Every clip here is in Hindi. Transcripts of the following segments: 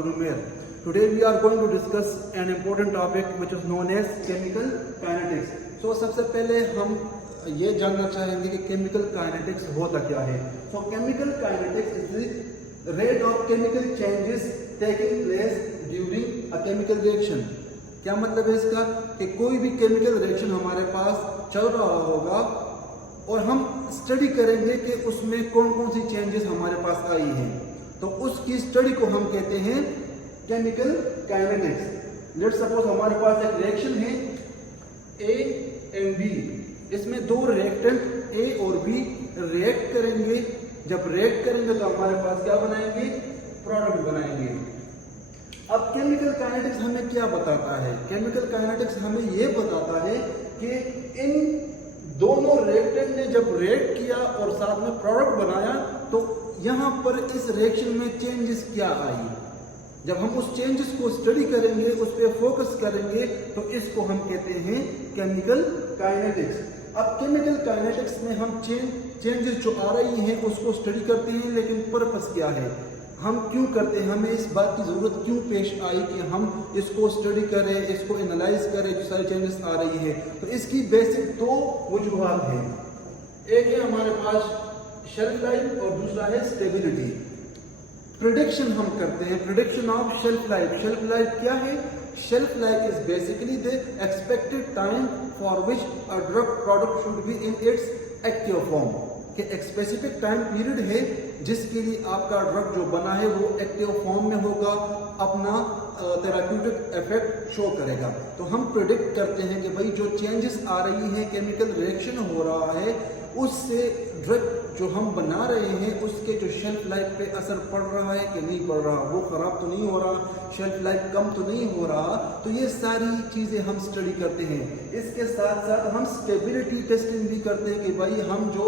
Dr. Umair. Today we are going to discuss an important topic which is known as chemical kinetics. So सबसे पहले हम ये जानना चाहेंगे कि chemical kinetics होता क्या है. So chemical kinetics is the rate of chemical changes taking place during a chemical reaction. क्या मतलब है इसका कि कोई भी केमिकल रिएक्शन हमारे पास चल रहा होगा और हम स्टडी करेंगे कि उसमें कौन कौन सी चेंजेस हमारे पास आई हैं, तो उसकी स्टडी को हम कहते हैं केमिकल काइनेटिक्स. लेट्स सपोज हमारे पास एक रिएक्शन है ए एंड बी. इसमें दो रिएक्टेंट ए और बी रिएक्ट करेंगे. जब रिएक्ट करेंगे तो हमारे पास क्या बनाएंगे, प्रोडक्ट बनाएंगे. अब केमिकल काइनेटिक्स हमें क्या बताता है? केमिकल काइनेटिक्स हमें ये बताता है कि इन दोनों रिएक्टेंट ने जब रिएक्ट किया और साथ में प्रोडक्ट बनाया तो यहाँ पर इस रिएक्शन में चेंजेस क्या आई. जब हम उस चेंजेस को स्टडी करेंगे, उस पर फोकस करेंगे, तो इसको हम कहते हैं केमिकल काइनेटिक्स. अब केमिकल काइनेटिक्स में हम चेंजेस जो आ रही हैं उसको स्टडी करते हैं, लेकिन पर्पस क्या है, हम क्यों करते हैं, हमें इस बात की जरूरत क्यों पेश आई कि हम इसको स्टडी करें, इसको एनालाइज करें जो सारी चेंजेस आ रही है. तो इसकी बेसिक दो वजूहात हैं. एक है हमारे पास शेल्फ लाइफ और दूसरा है स्टेबिलिटी. प्रेडिक्शन हम करते हैं, prediction of shelf life. Shelf life क्या है? Shelf life is basically the expected time for which a drug product should be in its active form. कि एक स्पेसिफिक टाइम पीरियड है जिसके लिए आपका ड्रग जो बना है वो एक्टिव फॉर्म में होगा, अपना थेराप्यूटिक इफेक्ट शो करेगा. तो हम प्रेडिक्ट करते हैं कि भाई जो चेंजेस आ रही हैं, केमिकल रिएक्शन हो रहा है, उससे ड्रग जो हम बना रहे हैं उसके जो शेल्फ लाइफ पे असर पड़ रहा है कि नहीं पड़ रहा, वो खराब तो नहीं हो रहा, शेल्फ लाइफ कम तो नहीं हो रहा. तो ये सारी चीज़ें हम स्टडी करते हैं. इसके साथ साथ हम स्टेबिलिटी टेस्टिंग भी करते हैं कि भाई हम जो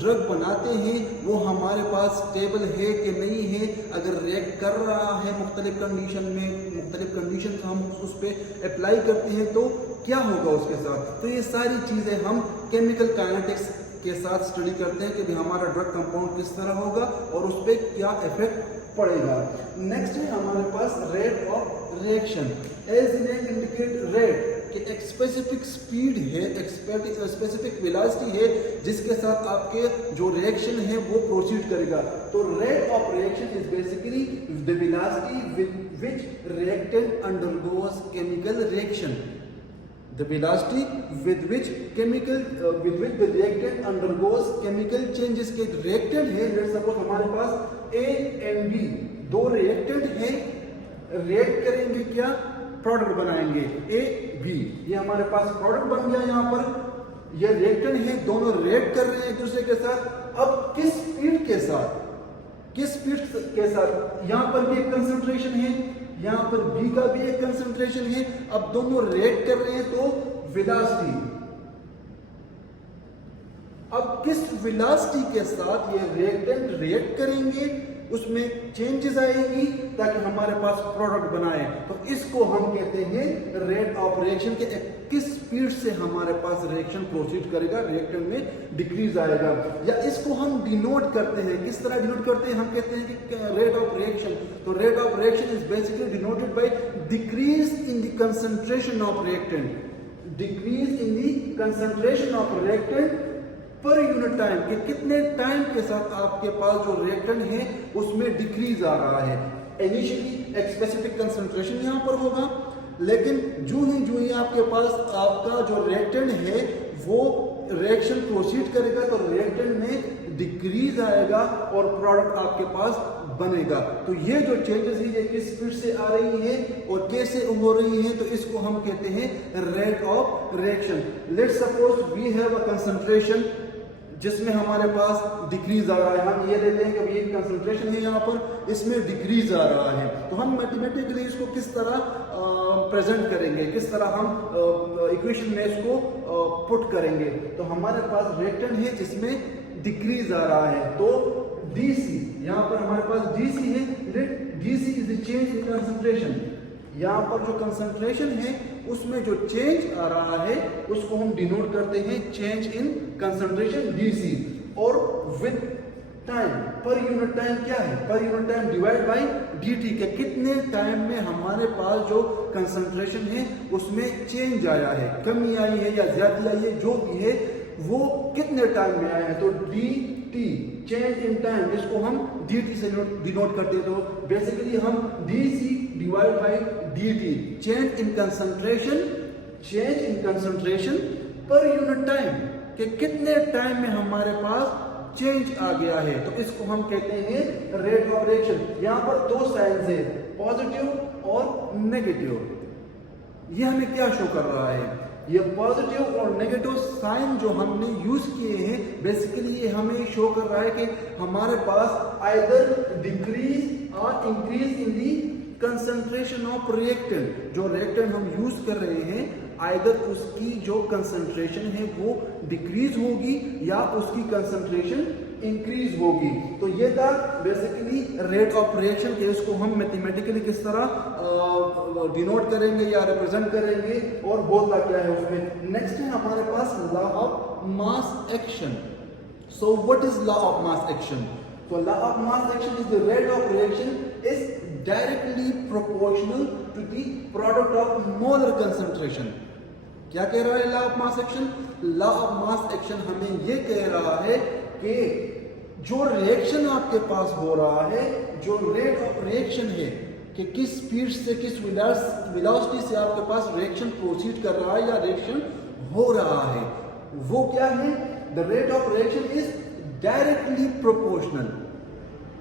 ड्रग बनाते हैं वो हमारे पास स्टेबल है कि नहीं है. अगर रिएक्ट कर रहा है मुख्तलिफ कंडीशन में, मुख्तलिफ कंडीशन हम उस पर अप्लाई करते हैं तो क्या होगा उसके साथ. तो ये सारी चीज़ें हम केमिकल काइनेटिक्स के साथ स्टडी करते हैं कि भी हमारा ड्रग कंपाउंड किस तरह होगा और उस पर क्या इफेक्ट पड़ेगा. नेक्स्ट है हमारे पास rate of reaction. As in indicate rate कि एक स्पेसिफिक स्पीड है, एक स्पेसिफिक वेलोसिटी है जिसके साथ आपके जो रिएक्शन है वो प्रोसीड करेगा. तो rate of reaction is basically the velocity with which reactant undergoes chemical reaction. The velocity with which the reactant undergoes chemical changes. के reactant है, let's suppose हमारे पास A and B दो reactant हैं, react करेंगे क्या, प्रोडक्ट बनाएंगे A B. ये हमारे पास प्रोडक्ट बन गया. यहाँ पर ये reactant है, दोनों react कर रहे हैं एक दूसरे के साथ. अब किस स्पीड के साथ, यहाँ पर भी एक कंसंट्रेशन है, यहाँ पर बी का भी एक कंसंट्रेशन है. अब दोनों रिएक्ट कर रहे हैं तो वेलोसिटी. अब किस वेलोसिटी के साथ ये रिएक्टेंट रिएक्ट करेंगे उसमें चेंजेस आएगी ताकि हमारे पास प्रोडक्ट बनाए. तो इसको हम कहते हैं रेट ऑफ रिएक्शन के किस स्पीड से हमारे पास रिएक्शन प्रोसीड करेगा, रिएक्टेंट में डिक्रीज आएगा. या इसको हम डिनोट करते हैं. किस तरह डिनोट करते हैं? हम कहते हैं कि रेट ऑफ रिएक्शन. तो rate of reaction is basically denoted by decrease in the concentration of reactant. Decrease in the concentration of reactant per unit time, कि कितने टाइम के साथ आपके पास जो रिएक्टेंट है उसमें डिक्रीज आ रहा है. इनिशियली एक स्पेसिफिक कंसंट्रेशन यहाँ पर होगा, लेकिन जो ही आपके पास आपका जो रिएक्टेंट है वो रिएक्शन प्रोसीड करेगा तो रिएक्टेंट में डिक्रीज आएगा और प्रोडक्ट आपके पास बनेगा. तो ये जो चेंजेस है ये किस स्पीड से आ रही है और कैसे हो रही है, तो इसको हम कहते हैं rate of reaction. Let's suppose we have a concentration जिसमें हमारे पास डिक्रीज आ रहा है. हम ये लेते हैं कि ये कंसंट्रेशन है, यहाँ पर इसमें डिक्रीज आ रहा है. तो हम मैथमेटिकली इसको किस तरह प्रेजेंट करेंगे, किस तरह हम इक्वेशन में इसको पुट करेंगे. तो हमारे पास रिएक्टेंट है जिसमें डिक्रीज आ रहा है, तो DC, यहाँ पर हमारे पास DC है. DC is the change in concentration. यहाँ पर जो कंसंट्रेशन है उसमें जो चेंज आ रहा है उसको हम डिनोट करते हैं चेंज इन कंसंट्रेशन DC. और with time per unit time क्या है, per unit time divide by dt के कितने टाइम में हमारे पास जो कंसंट्रेशन है उसमें चेंज आया है, कमी आई है या ज्यादा आई है, जो भी है वो कितने टाइम में आया है। तो dt चेंज इन टाइम, इसको हम dt से डिनोट करते हैं। तो बेसिकली हम dc divide by dt change in concentration per unit time कि कितने टाइम में हमारे पास चेंज आ गया है। तो इसको हम कहते हैं रेट ऑफ रिएक्शन। यहां पर दो साइंस है, पॉजिटिव और नेगेटिव। ये हमें क्या शो कर रहा है, ये पॉजिटिव और नेगेटिव साइन जो हमने यूज किए हैं बेसिकली ये हमें शो कर रहा है कि हमारे पास आइदर डिक्रीज और increase in the concentration of reactant. जो रिएक्टेंट हम यूज कर रहे हैं आइदर उसकी जो कंसंट्रेशन है वो डिक्रीज होगी या उसकी कंसंट्रेशन इंक्रीज होगी। तो ये था बेसिकली रेट ऑफ रिएक्शन के, इसको हम मैथमेटिकली किस तरह डिनोट करेंगे या रिप्रेजेंट करेंगे और बोलता क्या है उसमें। नेक्स्ट है हमारे पास law of mass action. So what is law of mass action? So law of mass action is the rate of reaction is directly proportional to the product of molar concentration. क्या कह रहा है law of mass action? Law of mass action हमें ये कह रहा है कि जो रिएक्शन आपके पास हो रहा है, जो रेट ऑफ रिएक्शन है कि किस स्पीड से किस वेलोसिटी से आपके पास रिएक्शन प्रोसीड कर रहा है या रिएक्शन हो रहा है, वो क्या है? The rate of reaction is directly proportional.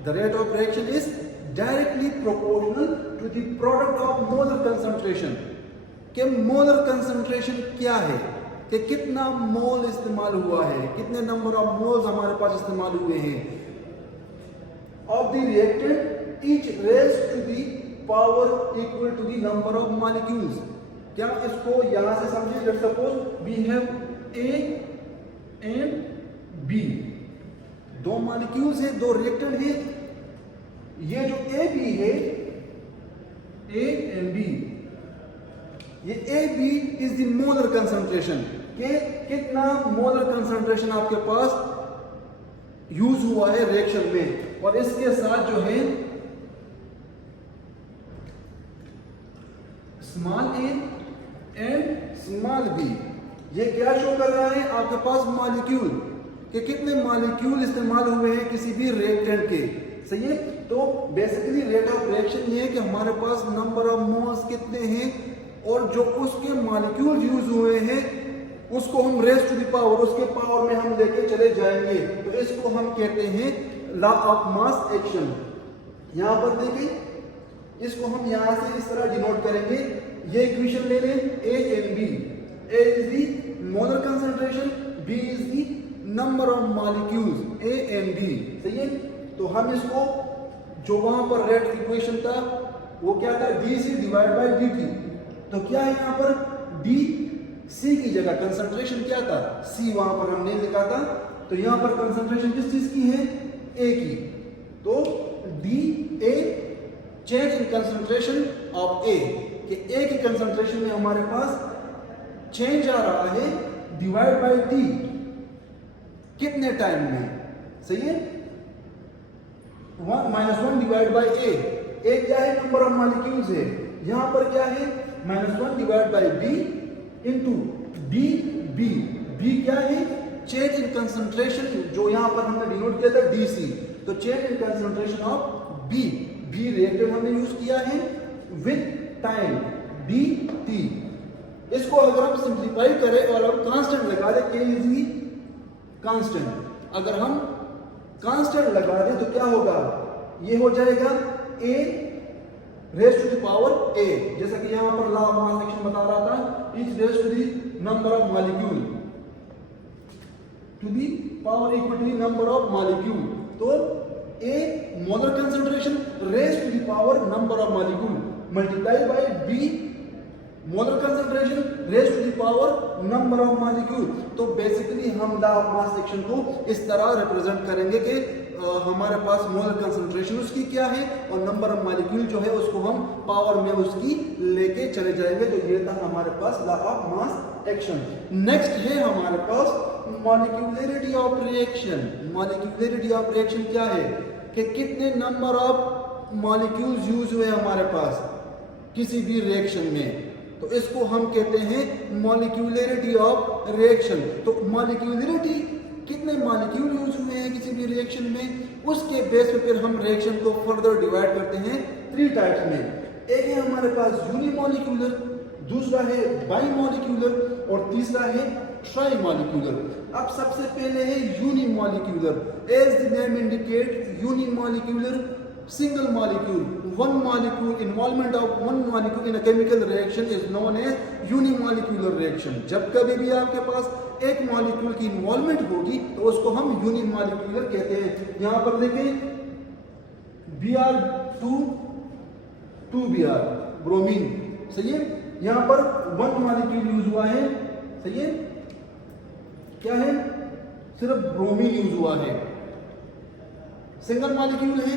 The rate of reaction is directly proportional to the product of molar concentration. कि molar concentration क्या है, कि कितना मोल इस्तेमाल हुआ है, कितने नंबर ऑफ मोल्स हमारे पास इस्तेमाल हुए हैं of the reactant each raised to the power equal to the number of molecules. क्या इसको यहां से समझिए, let's suppose we have A and B, दो मॉलिक्यूल्स है, दो रिएक्टेंट है। ये जो ए बी है, ए एंड बी, ये A B is the molar concentration के कितना मोलर कंसंट्रेशन आपके पास यूज हुआ है रिएक्शन में। और इसके साथ जो है small a and small b, ये क्या शो कर रहा है आपके पास मॉलिक्यूल कि कितने मॉलिक्यूल इस्तेमाल हुए हैं किसी भी रिएक्टेंट के। सही है। तो बेसिकली रेट ऑफ रिएक्शन ये है कि हमारे पास नंबर ऑफ मोल्स कितने हैं और जो उसके मॉलिक्यूल यूज हुए हैं उसको हम रेज टू द पावर, उसके पावर में हम लेके चले जाएंगे। तो इसको हम कहते हैं लॉ ऑफ मास एक्शन। यहां पर देखिए, इसको हम यहां से इस तरह डिनोट करेंगे। ये इक्वेशन ले लें, A and B. A is the molar concentration, B is the number of molecules, A and B. सही है। तो हम इसको जो वहां पर रेट इक्वेशन था वो क्या था, D C divide by D T. तो क्या है यहाँ पर, डी सी की जगह कंसंट्रेशन क्या था, सी वहां पर हमने लिखा था। तो यहां पर कंसंट्रेशन किस चीज की है, ए की। तो D A change in concentration of A, कि ए की कंसंट्रेशन में हमारे पास चेंज आ रहा है डिवाइड बाय टी, कितने टाइम में। सही है। -1 डिवाइड बाय ए क्या है, नंबर ऑफ मॉलिक्यूल्स है। यहां पर क्या है, -1 divide by B into D B. B क्या है, चेंज इन कंसंट्रेशन, जो यहां पर हमने डिनोट किया था डी सी। तो change in concentration of B, B reactant हमने यूज किया है विद टाइम डी टी। इसको अगर हम सिंप्लीफाई करें और हम कांस्टेंट लगा दें, के इज दी कांस्टेंट, अगर हम कांस्टेंट लगा दें तो क्या होगा, ये हो जाएगा a raise to the power a। जैसा कि यहां पर लॉ ऑफ मास एक्शन बता रहा था, is raise to the number of molecule to the power equal to the number of molecule. तो a molar concentration raise to the power number of molecule multiply by b molar concentration raise to the power number of molecule. तो बेसिकली हम लॉ ऑफ मास एक्शन को इस तरह रिप्रेजेंट करेंगे कि हमारे पास मोलर कंसंट्रेशन उसकी क्या है और नंबर ऑफ मॉलिक्यूल जो है उसको हम पावर में उसकी लेके चले जाएंगे। तो ये था हमारे पास law of mass action. Next है हमारे पास molecularity of reaction. Molecularity of reaction क्या है, कि कितने नंबर ऑफ मॉलिक्यूल्स यूज हुए हमारे पास किसी भी रिएक्शन में, तो इसको हम कहते हैं मॉलिक्यूलरिटी ऑफ रिएक्शन। तो मॉलिक्यूलरिटी, कितने मॉलिक्यूल यूज हुए हैं किसी भी रिएक्शन में, उसके बेस पे फिर हम रिएक्शन को फर्दर डिवाइड करते हैं 3 टाइप्स में। एक है हमारे पास यूनिमॉलिक्यूलर, दूसरा है बाइमॉलिक्यूलर और तीसरा है ट्राइमॉलिक्यूलर। अब सबसे पहले है unimolecular. As the name indicate, unimolecular, single molecule, one molecule, involvement of one molecule in a chemical reaction is known as unimolecular reaction। जब कभी भी आपके पास एक मॉलिक्यूल की इन्वॉल्वमेंट होगी तो उसको हम यूनिमॉलिक्यूलर कहते हैं। यहां पर देखें Br2 2Br ब्रोमीन, सही है। यहां पर वन मॉलिक्यूल यूज हुआ है, सही है, क्या है, सिर्फ ब्रोमीन यूज हुआ है, सिंगल मॉलिक्यूल है।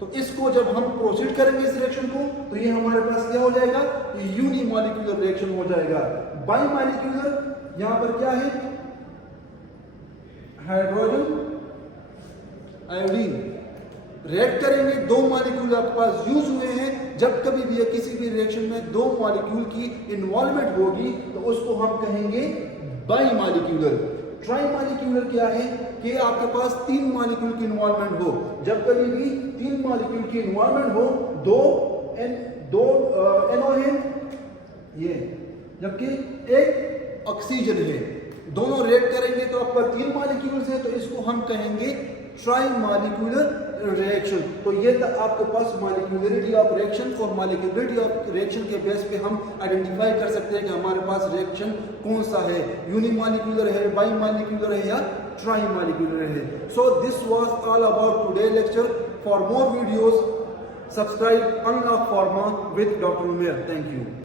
तो इसको जब हम प्रोसीड करेंगे इस रिएक्शन को तो ये हमारे पास क्या हो जाएगा, यूनिमॉलिक्यूलर रिएक्शन हो जाएगा। बाइमॉलिक्यूलर, यहां पर क्या है, हाइड्रोजन आयोडीन रिएक्ट करेंगे, 2 मॉलिक्यूल आपके पास यूज हुए हैं। जब कभी भी किसी भी रिएक्शन में 2 मॉलिक्यूल की इन्वॉल्वमेंट होगी तो उसको हम कहेंगे बाइमॉलिक्यूलर। ट्राइमॉलिक्यूलर क्या है कि आपके पास 3 मॉलिक्यूल की इन्वॉल्वमेंट हो। जब कभी भी 3 मॉलिक्यूल की इन्वॉल्वमेंट हो, 2 NO है ये, जबकि 1 ऑक्सीजन है, दोनों रिएक्ट करेंगे तो आपका 3 मॉलिक्यूल्स है, तो इसको हम कहेंगे ट्राइमॉलिक्यूलर रिएक्शन। तो ये आपके पास मॉलिक्यूलरिटी ऑफ रिएक्शन और मॉलिक्यूलरिटी ऑफ रिएक्शन के बेस पे हम आइडेंटिफाई कर सकते हैं कि हमारे पास रिएक्शन कौन सा है, यूनिमॉलिक्यूलर है, बाइमॉलिक्यूलर है या ट्राइमॉलिक्यूलर है। So this was all about today lecture. For more videos subscribe unlock pharma with doctor Umer. Thank you.